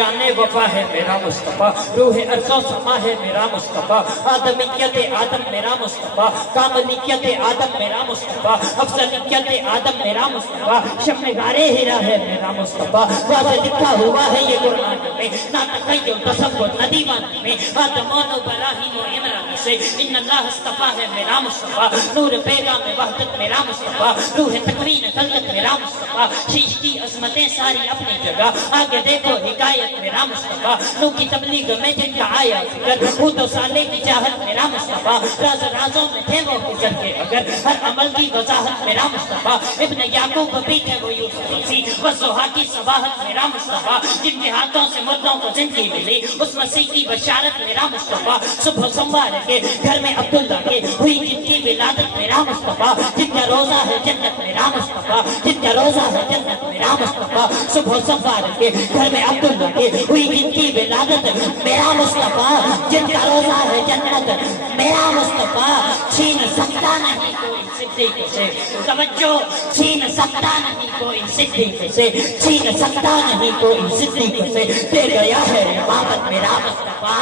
जाने वफा है मेरा मुस्तफा, रूह अर्ज़ो समा है मेरा मुस्तफा, आदमियत आदम मेरा मुस्तफा, कामलियत आदम मेरा मुस्तफा, अफजलियत आदम मेरा मुस्तफा, शम्मे गारे हीरा है मेरा मुस्तफा। वादे लिखा हुआ है ये कुरान में, ना तखय्युल तसव्वुर न दीवान में, आदम और इब्राहीम और इमरान से इन्नल्लाह इस्तफा है मेरा मुस्तफा। नूर पैगाम वहदत मेरा मुस्तफा, रूह तकवीन खलकत मेरा मुस्तफा, शीश की अज़मतें सारी अपनी जगह, आगे देखो हिकायत मेरा मुस्तफा। नू की तबलीग में जिनका आया जिक्र, वो तो साले की चाहत मेरा मुस्तफा। राज राजों में थे वो गुजर के अगर, हर अमल की वजाहत मेरा मुस्तफा। इब्न याकूब भी थे वो यूसुफ सी, वज़ुहा की सबाहत मेरा मुस्तफा। जिनके हाथों से मुर्दों को जिंदगी मिली, उस मसीह की बशारत मेरा मुस्तफा। सुबह सोमवार के घर में अब्दुल्ला के हुई जिनकी विलादत मेरा मुस्तफा। जिनका रोजा है जन्नत मेरा मुस्तफा, जिनका रोजा है जन्नत मेरा मुस्तफा। सुबह सोमवार के घर में अब्दुल्ला के हुई जिनकी विलादत मेरा मुस्तफा, जिनका रोजा है जन्नत मेरा मुस्तफा। छीन सकता नहीं कोई सिद्दीक से तवज्जो, छीन सकता नहीं कोई सिद्दीक से, छीन सकता नहीं कोई सिद्दीक से। दे गया है इमामत मेरा मुस्तफा।